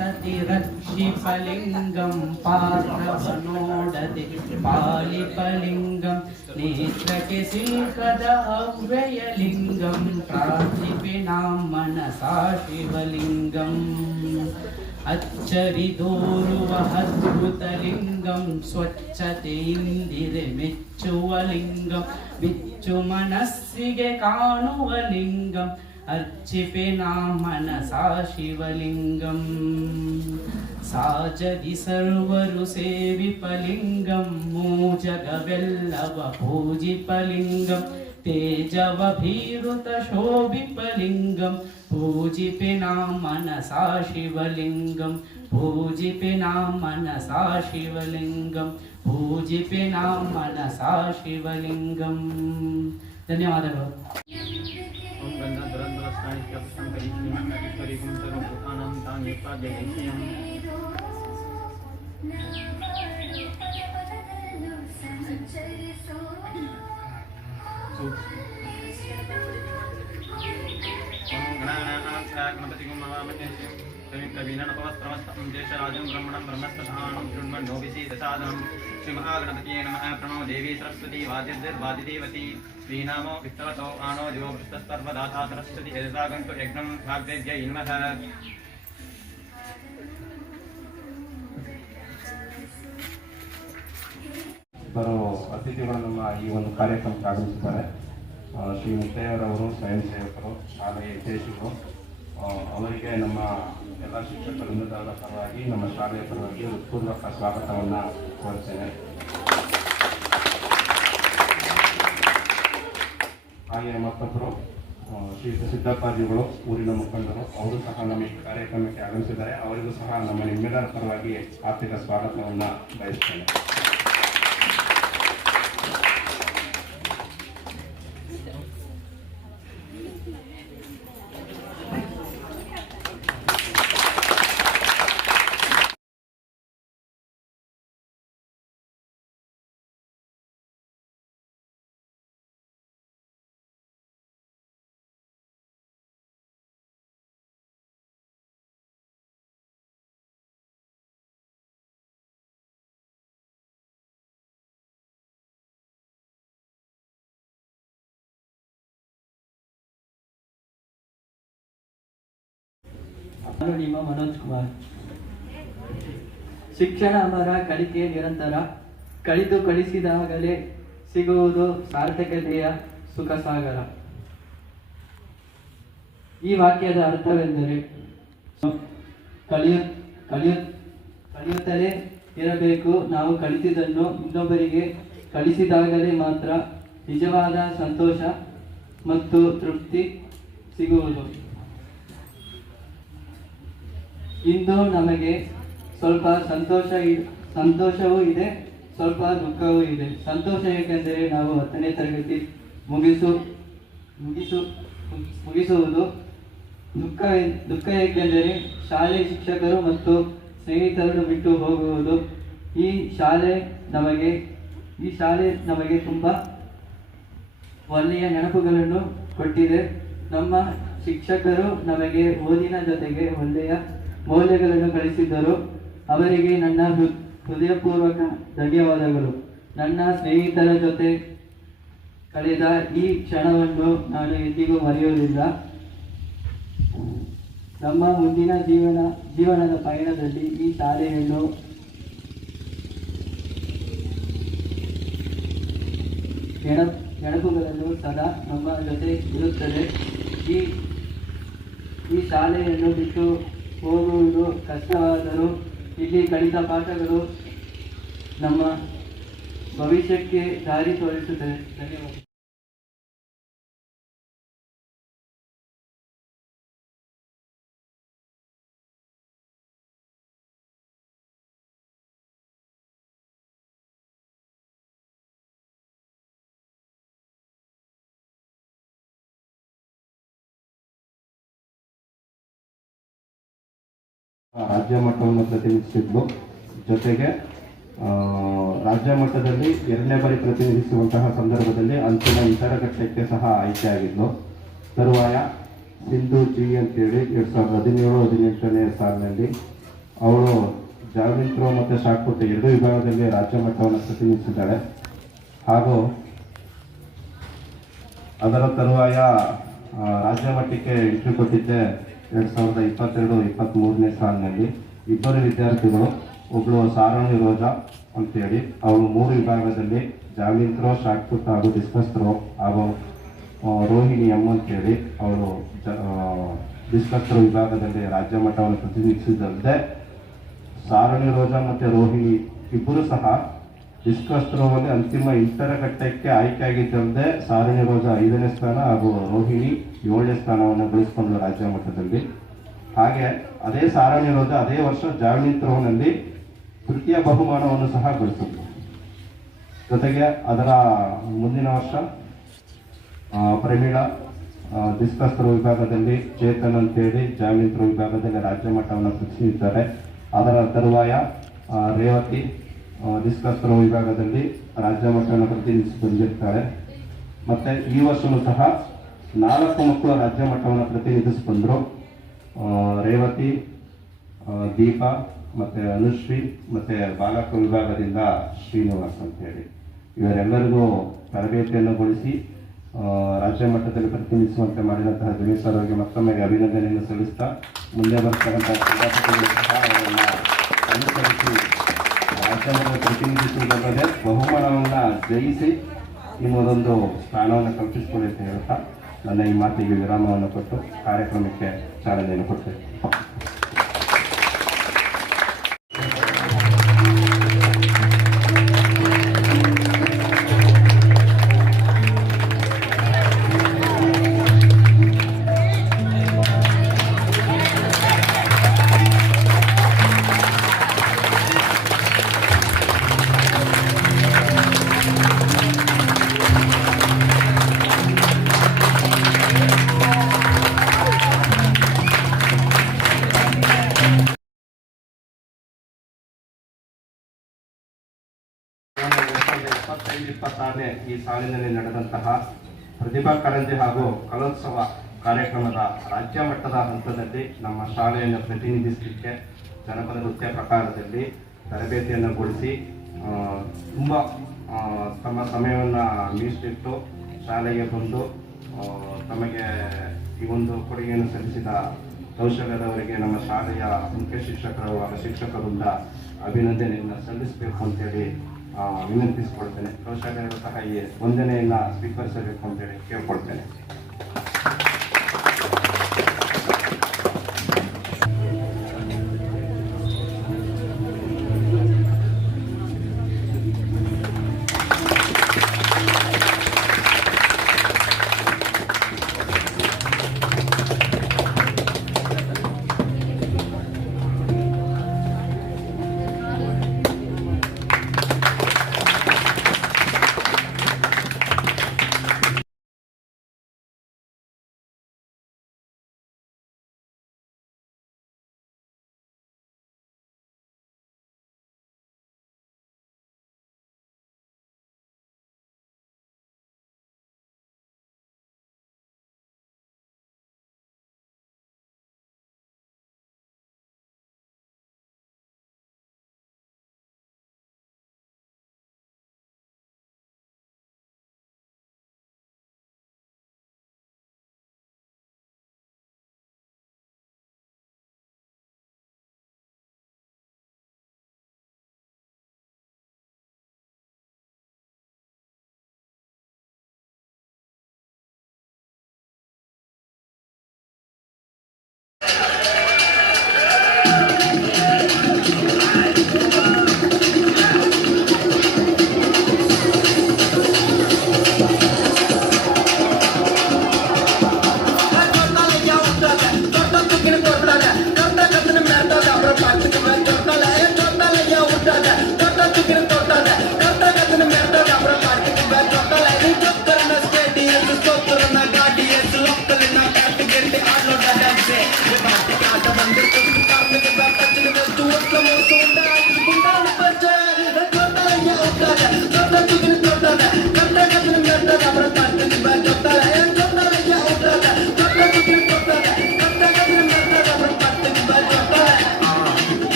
ಸತಿರಕ್ಷಿಪಲಿಂಗಂ ಪಾತ್ರವನೋಡದೆ ಪಾಲಿಪಲಿಂಗಂ ನೇತ್ರಕ್ಕೆ ಸಿಲ್ಕದ ಅವ್ಯಯಲಿಂಗಂ ಪ್ರಾರ್ಥಿಪೆ ಮನಸಾ ಶಿವಲಿಂಗಂ ಅಚ್ಚರಿದೋರುವ ಅದ್ಭುತಲಿಂಗಂ ಸ್ವಚ್ಛತೆಯಿಂದಿರೆ ಮೆಚ್ಚುವ ಲಿಂಗಂ ಬಿಚ್ಚು ಮನಸ್ಸಿಗೆ ಕಾಣುವ ಲಿಂಗಂ ಅರ್ಚಿಪೆ ಮನಸಾ ಶಿವಲಿಂಗಂ ಸಾಜದಿ ಸರ್ವರು ಸೇವಿಪಲಿಂಗಂ ಮೂಜಗವೆಲ್ಲವ ಪೂಜಿಪಲಿಂಗಂ ತೇಜವಭೀರುತ ಶೋಭಿಪಲಿಂಗಂ पूजिपे मनसा शिवलिंगं पूजिपे मनसा शिवलिंगं पूजिपे मनसा शिवलिंगं धन्यवादಗಳು ओम गंगा दुरंधरस्तानि पुष्पंकरीं परिकुं सर्वभूतानां तान्यपाद्यैक्यं गणपतिगुं नमामि कवीनपवस्त्रमस्तं ज्येष्ठराजं ब्रह्मणं ब्रह्मस्तधानं शृण्वन्नो विसीदसादनं श्रीमहागणपतये नमः प्रणो देवी सरस्वती वादिर्वादिदेवती श्रीनामो विष्णवतो आनो दिवो वृष्टस्तर्वदाता सरस्वती यजसागन्तु यज्ञं भाग्यज्ञै नमः ಬರೋ ಅತಿಥಿಗಳು ನಮ್ಮ ಈ ಒಂದು ಕಾರ್ಯಕ್ರಮಕ್ಕೆ ಆಗಮಿಸಿದ್ದಾರೆ. ಶ್ರೀ ಮುತ್ತಯ್ಯರವರು ಸ್ವಯಂ ಸೇವಕರು, ಶಾಲೆಯ ಹಿತೈಷಿಗಳು, ಅವರಿಗೆ ನಮ್ಮ ಎಲ್ಲ ಶಿಕ್ಷಕ ವೃಂದದ ಪರವಾಗಿ ನಮ್ಮ ಶಾಲೆಯ ಪರವಾಗಿ ಹೃತ್ಪೂರ್ವಕ ಸ್ವಾಗತವನ್ನು ಕೋರುತ್ತೇನೆ. ಹಾಗೆ ಮತ್ತೊಬ್ಬರು ಶ್ರೀ ಸಿದ್ದಪ್ಪಾಜಿಗಳು, ಊರಿನ ಮುಖಂಡರು, ಅವರು ಸಹ ನಮ್ಮ ಈ ಕಾರ್ಯಕ್ರಮಕ್ಕೆ ಆಗಮಿಸಿದ್ದಾರೆ. ಅವರಿಗೂ ಸಹ ನಮ್ಮ ನಿಮ್ಮೆಲ್ಲರ ಪರವಾಗಿ ಆರ್ಥಿಕ ಸ್ವಾಗತವನ್ನು ಬಯಸ್ತೇನೆ. ನಿಮ್ಮ ಮನೋಜ್ ಕುಮಾರ್. ಶಿಕ್ಷಣ ಅಮರ, ಕಲಿಕೆ ನಿರಂತರ, ಕಲಿತು ಕಲಿಸಿದಾಗಲೇ ಸಿಗುವುದು ಸಾರ್ಥಕತೆಯ ಸುಖ ಸಾಗರ. ಈ ವಾಕ್ಯದ ಅರ್ಥವೆಂದರೆ ಕಲಿಯುತ್ತಲೇ ಇರಬೇಕು. ನಾವು ಕಲಿತಿದ್ದನ್ನು ಇನ್ನೊಬ್ಬರಿಗೆ ಕಲಿಸಿದಾಗಲೇ ಮಾತ್ರ ನಿಜವಾದ ಸಂತೋಷ ಮತ್ತು ತೃಪ್ತಿ ಸಿಗುವುದು. ಇಂದು ನಮಗೆ ಸ್ವಲ್ಪ ಸಂತೋಷವೂ ಇದೆ, ಸ್ವಲ್ಪ ದುಃಖವೂ ಇದೆ. ಸಂತೋಷ ಏಕೆಂದರೆ ನಾವು 10ನೇ ತರಗತಿ ಮುಗಿಸುವುದು. ದುಃಖ ಏಕೆಂದರೆ ಶಾಲೆ ಶಿಕ್ಷಕರು ಮತ್ತು ಸ್ನೇಹಿತರನ್ನು ಬಿಟ್ಟು ಹೋಗುವುದು. ಈ ಶಾಲೆ ನಮಗೆ ತುಂಬ ಒಳ್ಳೆಯ ನೆನಪುಗಳನ್ನು ಕೊಟ್ಟಿದೆ. ನಮ್ಮ ಶಿಕ್ಷಕರು ನಮಗೆ ಓದಿನ ಜೊತೆಗೆ ಒಳ್ಳೆಯ ಮೌಲ್ಯಗಳನ್ನು ಕಲಿಸಿದ್ದರು. ಅವರಿಗೆ ನನ್ನ ಹೃದಯಪೂರ್ವಕ ಧನ್ಯವಾದಗಳು. ನನ್ನ ಸ್ನೇಹಿತರ ಜೊತೆ ಕಳೆದ ಈ ಕ್ಷಣವನ್ನು ನಾನು ಎಂದಿಗೂ ಮರೆಯುವುದಿಲ್ಲ. ನಮ್ಮ ಮುಂದಿನ ಜೀವನದ ಪಯಣದಲ್ಲಿ ಈ ಶಾಲೆಯನ್ನು ನೆನಪುಗಳನ್ನು ಸದಾ ನಮ್ಮ ಜೊತೆ ಇರುತ್ತದೆ. ಈ ಶಾಲೆಯನ್ನು ಬಿಟ್ಟು ಹೋಗುವುದು ಕಷ್ಟವಾದರೂ ಇಲ್ಲಿ ಕಲಿತ ಪಾಠಗಳು ನಮ್ಮ ಭವಿಷ್ಯಕ್ಕೆ ದಾರಿ ತೋರಿಸುತ್ತದೆ. ಧನ್ಯವಾದ. ರಾಜ್ಯ ಮಟ್ಟವನ್ನು ಪ್ರತಿನಿಧಿಸಿದ್ದು, ಜೊತೆಗೆ ರಾಜ್ಯ ಮಟ್ಟದಲ್ಲಿ 2ನೇ ಬಾರಿ ಪ್ರತಿನಿಧಿಸುವಂತಹ ಸಂದರ್ಭದಲ್ಲಿ ಅಂತಿಮ ಇತರ ಘಟ್ಟಕ್ಕೆ ಸಹ ಆಯ್ಕೆಯಾಗಿದ್ದು. ತರುವಾಯ ಸಿಂಧು ಜಿ ಅಂತೇಳಿ 2017-18ನೇ ಸಾಲಿನಲ್ಲಿ ಅವಳು ಜಾವೆಲಿನ್ ಥ್ರೋ ಮತ್ತು ಶಾಟ್ ಪುಟ್ ಎರಡೂ ವಿಭಾಗದಲ್ಲಿ ರಾಜ್ಯ ಮಟ್ಟವನ್ನು ಪ್ರತಿನಿಧಿಸಿದ್ದಾಳೆ. ಹಾಗೂ ಅದರ ತರುವಾಯ ರಾಜ್ಯ ಮಟ್ಟಕ್ಕೆ ಎಂಟ್ರಿ ಕೊಟ್ಟಿದ್ದೆ 2022-23ನೇ ಸಾಲಿನಲ್ಲಿ. ಇಬ್ಬರು ವಿದ್ಯಾರ್ಥಿಗಳು, ಒಬ್ಬಳು ಸಾರಣಿ ರೋಜಾ ಅಂತೇಳಿ, ಅವಳು 3 ವಿಭಾಗದಲ್ಲಿ ಜಾವೆಲಿನ್ ಥ್ರೋ, ಶಾಟ್ ಪುಟ್ ಹಾಗೂ ಡಿಸ್ಕಸ್ ಥ್ರೋ, ಹಾಗೂ ರೋಹಿಣಿ ಎಂ ಅಂತೇಳಿ ಅವಳು ಡಿಸ್ಕಸ್ ಥ್ರೋ ವಿಭಾಗದಲ್ಲಿ ರಾಜ್ಯ ಮಟ್ಟವನ್ನು ಪ್ರತಿನಿಧಿಸಿದಲ್ಲದೆ, ಸಾರಣಿ ರೋಜಾ ಮತ್ತು ರೋಹಿಣಿ ಇಬ್ಬರು ಸಹ ಡಿಸ್ಕಸ್ ಥ್ರೋದಲ್ಲಿ ಅಂತಿಮ ಇಂಟರ ಘಟ್ಟಕ್ಕೆ ಆಯ್ಕೆಯಾಗಿದ್ದಲ್ಲದೆ ಸಾರಣಿ ರೋಜಾ 5ನೇ ಸ್ಥಾನ ಹಾಗೂ ರೋಹಿಣಿ 7ನೇ ಸ್ಥಾನವನ್ನು ಗಳಿಸಿಕೊಂಡರು ರಾಜ್ಯ ಮಟ್ಟದಲ್ಲಿ. ಹಾಗೆ ಅದೇ ಸಾರಣಿ ರೋಜಾ ಅದೇ ವರ್ಷ ಜಾವೆಲಿನ್ ಥ್ರೋನಲ್ಲಿ ತೃತೀಯ ಬಹುಮಾನವನ್ನು ಸಹ ಗಳಿಸಿದ್ರು. ಜೊತೆಗೆ ಅದರ ಮುಂದಿನ ವರ್ಷ ಪ್ರಮೀಳಾ ಡಿಸ್ಕಸ್ ಥ್ರೋ ವಿಭಾಗದಲ್ಲಿ, ಚೇತನ್ ಅಂತೇಳಿ ಜಾವೆಲಿನ್ ಥ್ರೋ ವಿಭಾಗದಲ್ಲಿ ರಾಜ್ಯ ಮಟ್ಟವನ್ನು ಪ್ರತಿನಿಧಿಸಿದ್ದಾರೆ. ಅದರ ತರುವಾಯ ರೇವತಿ ಡಿಸ್ಕಸ್ ಥ್ರೋ ವಿಭಾಗದಲ್ಲಿ ರಾಜ್ಯ ಮಟ್ಟವನ್ನು ಪ್ರತಿನಿಧಿಸಿ ಬಂದಿರ್ತಾರೆ. ಮತ್ತು ಈ ವರ್ಷವೂ ಸಹ 4 ಮಕ್ಕಳು ರಾಜ್ಯ ಮಟ್ಟವನ್ನು ಪ್ರತಿನಿಧಿಸಿ ಬಂದರು. ರೇವತಿ, ದೀಪಾ, ಮತ್ತು ಅನುಶ್ರೀ, ಮತ್ತು ಬಾಲಕ ವಿಭಾಗದಿಂದ ಶ್ರೀನಿವಾಸ್ ಅಂತೇಳಿ ಇವರೆಲ್ಲರಿಗೂ ತರಬೇತಿಯನ್ನುಗೊಳಿಸಿ ರಾಜ್ಯ ಮಟ್ಟದಲ್ಲಿ ಪ್ರತಿನಿಧಿಸುವಂತೆ ಮಾಡಿದಂತಹ ದಿನೇಶ್ ಸರ್ ಅವರಿಗೆ ಮತ್ತೊಮ್ಮೆ ಅಭಿನಂದನೆಯನ್ನು ಸಲ್ಲಿಸ್ತಾ, ಮುಂದೆ ಬರ್ತಕ್ಕಂಥ ಕ್ರೀಡಾಪಟುಗಳು ಸಹ ಅವರನ್ನು ಅನುಸರಿಸಿ ರಾಜ್ಯ ಮಟ್ಟದಲ್ಲಿ ಪ್ರತಿನಿಧಿಸುವುದಲ್ಲದೆ ಬಹುಮಾನವನ್ನು ಜಯಿಸಿ ಇನ್ನೊಂದು ಸ್ಥಾನವನ್ನು ಕಲ್ಪಿಸಿಕೊಳ್ಳಿ ಅಂತ ಹೇಳ್ತಾ ನನ್ನ ಈ ಮಾತಿಗೆ ವಿರಾಮವನ್ನು ಕೊಟ್ಟು ಕಾರ್ಯಕ್ರಮಕ್ಕೆ ಚಾಲನೆಯನ್ನು ಕೊಡ್ತೇನೆ. ಈ ಸಾಲಿನಲ್ಲಿ ನಡೆದಂತಹ ಪ್ರತಿಭಾ ಕಾರಂಜಿ ಹಾಗೂ ಕಲೋತ್ಸವ ಕಾರ್ಯಕ್ರಮದ ರಾಜ್ಯ ಮಟ್ಟದ ಹಂತದಲ್ಲಿ ನಮ್ಮ ಶಾಲೆಯನ್ನು ಪ್ರತಿನಿಧಿಸಲಿಕ್ಕೆ ಜನಪದ ನೃತ್ಯ ಪ್ರಕಾರದಲ್ಲಿ ತರಬೇತಿಯನ್ನುಗೊಳಿಸಿ ತುಂಬ ತಮ್ಮ ಸಮಯವನ್ನು ಮೀಸಲಿಟ್ಟು ಶಾಲೆಗೆ ಬಂದು ತಮಗೆ ಈ ಒಂದು ಕೊಡುಗೆಯನ್ನು ಸಲ್ಲಿಸಿದ ಕೌಶಲ್ಯದವರಿಗೆ ನಮ್ಮ ಶಾಲೆಯ ಮುಖ್ಯ ಶಿಕ್ಷಕರು ಹಾಗೂ ಶಿಕ್ಷಕರಿಂದ ಅಭಿನಂದನೆಯನ್ನು ಸಲ್ಲಿಸಬೇಕು ಅಂತೇಳಿ ವಿನಂತಿಸಿಕೊಳ್ತೇನೆ. ಕೌಶಲ್ಯರು ಸಹ ಈ ವಂದನೆಯನ್ನು ಸ್ವೀಕರಿಸಬೇಕು ಅಂತೇಳಿ ಕೇಳ್ಕೊಳ್ತೇನೆ.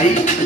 Yeah.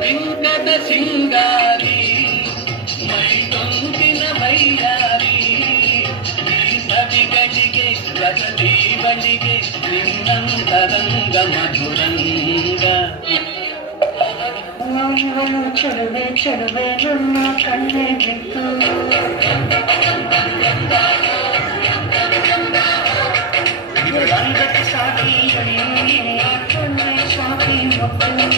ವೆಂಕಟ ಸಿಂಗಾರಿ ಮೈದೊಂದಿನ ಬೈಯಾರಿ ಸವಿಗಳಿಗೆ ರಸದಿ ಬಳಿಗೆ ನಿನ್ನಂತರಂಗ ಮಧುರಂಗ ಇವಳು ಚೆಲುವೆ ಚೆಲುವೆ ನನ್ನ ಕಣ್ಣೆ ಬಿಟ್ಟು ಇವಳಂಗಕ್ಕೆ ಸಾಕಿ ಕಣ್ಣೆ ಸಾಕಿ ಮಕ್ಕಳು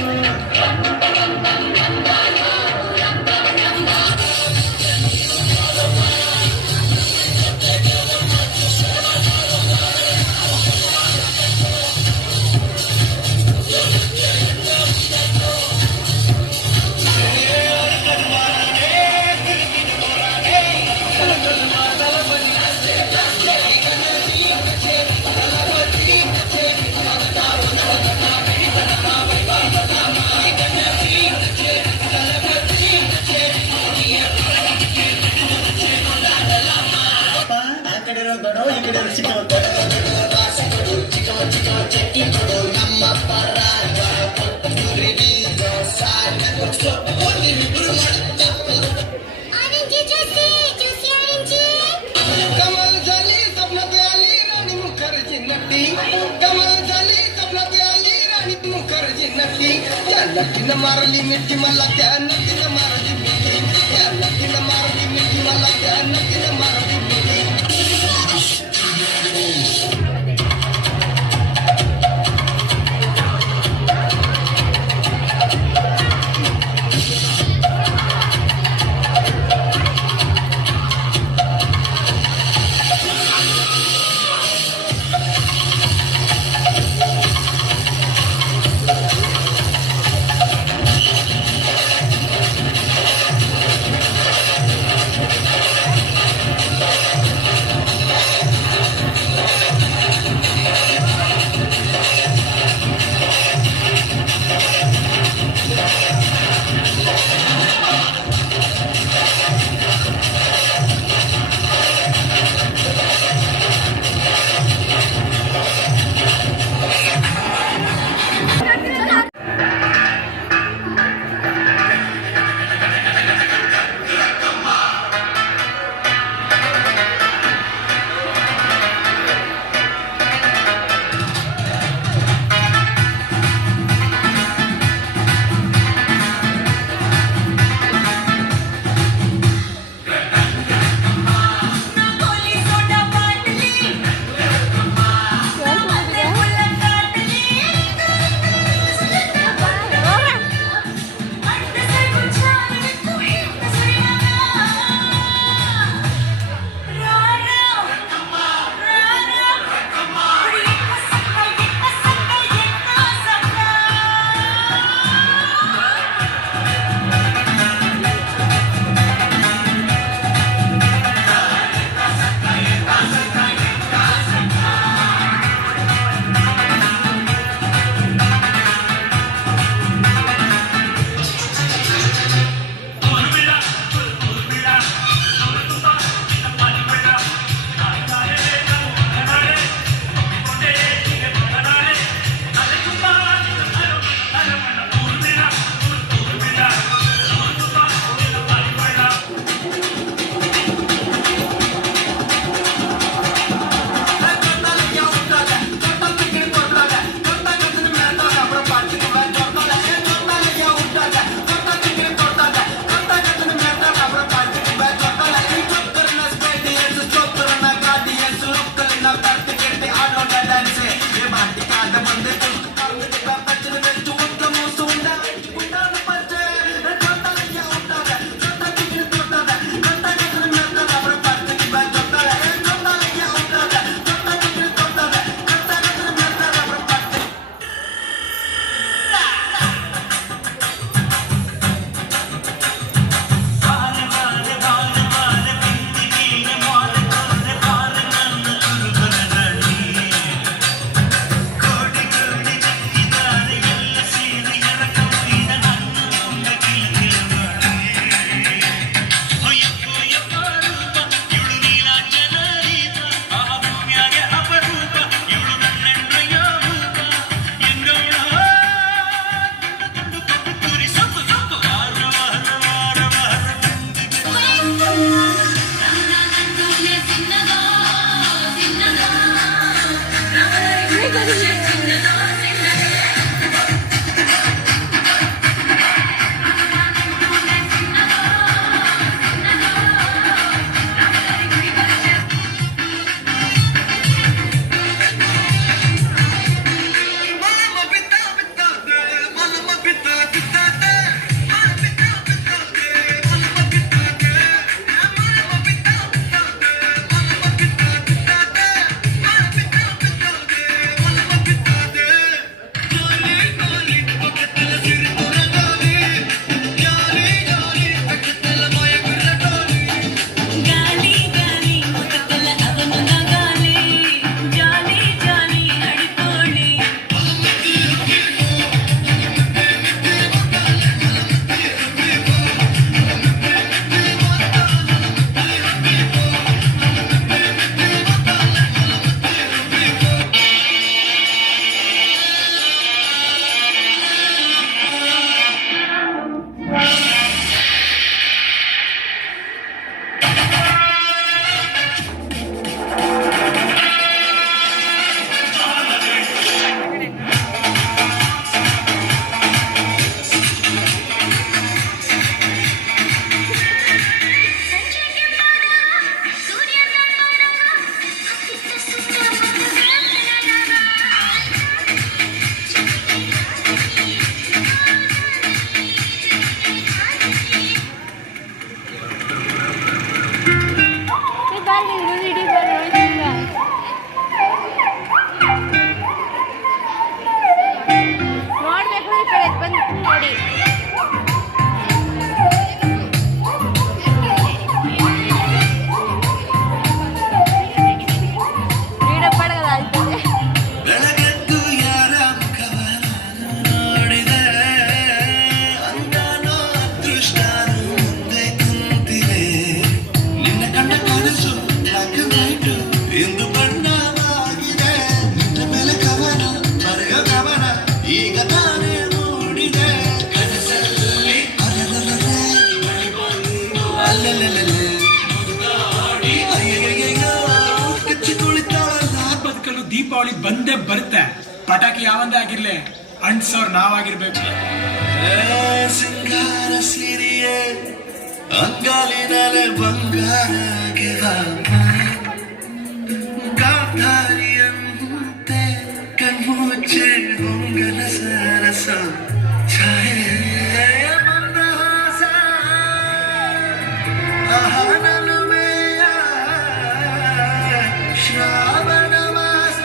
लकीन मारली मिठी मला त्या नकीन मारली मिठी त्या लकीन मारली मिठी मला त्या नकीन मारली मिठी ದೀಪಾವಳಿ ಬಂದೇ ಬರುತ್ತೆ. ಪಟಾಕಿ ಯಾವಂದೇ ಆಗಿರ್ಲಿ ಅಂಟ್ಸೋರ್ ನಾವಾಗಿರ್ಬೇಕು. ಸಿಂಗಾರ ಸಿರಿಯೇ ಅಂಗಾಲಿನಲೆ ಬಂಗಾರ ಗಾಂಧಾರಿಯಂತೆ ಕಣ್ಮುಚ್ಚೆ ಹೊಂಗಲ ಸರಸ ಛಾಯೆ ಮಂದಹಾಸ ಆನಲುಮೆಯ ಶ್ರಾವಣ ಮಾಸ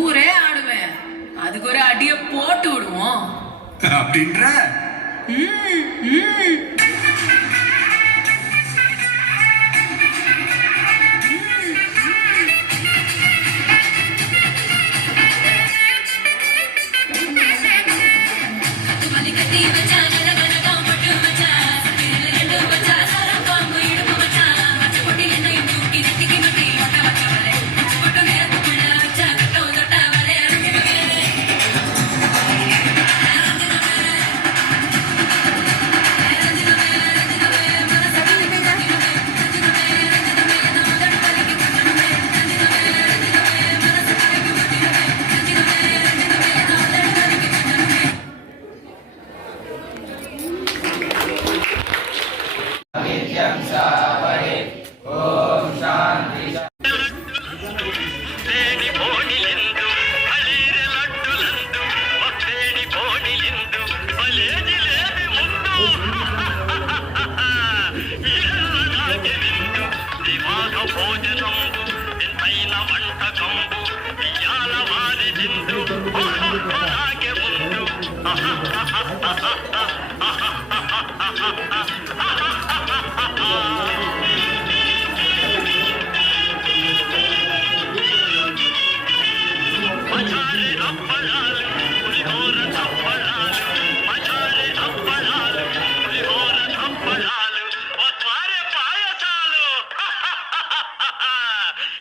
ஊரே ஆடுவேன். அதுக்கு ஒரு அடிய போட்டு விடுவோம் அப்படின்ற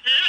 Yeah.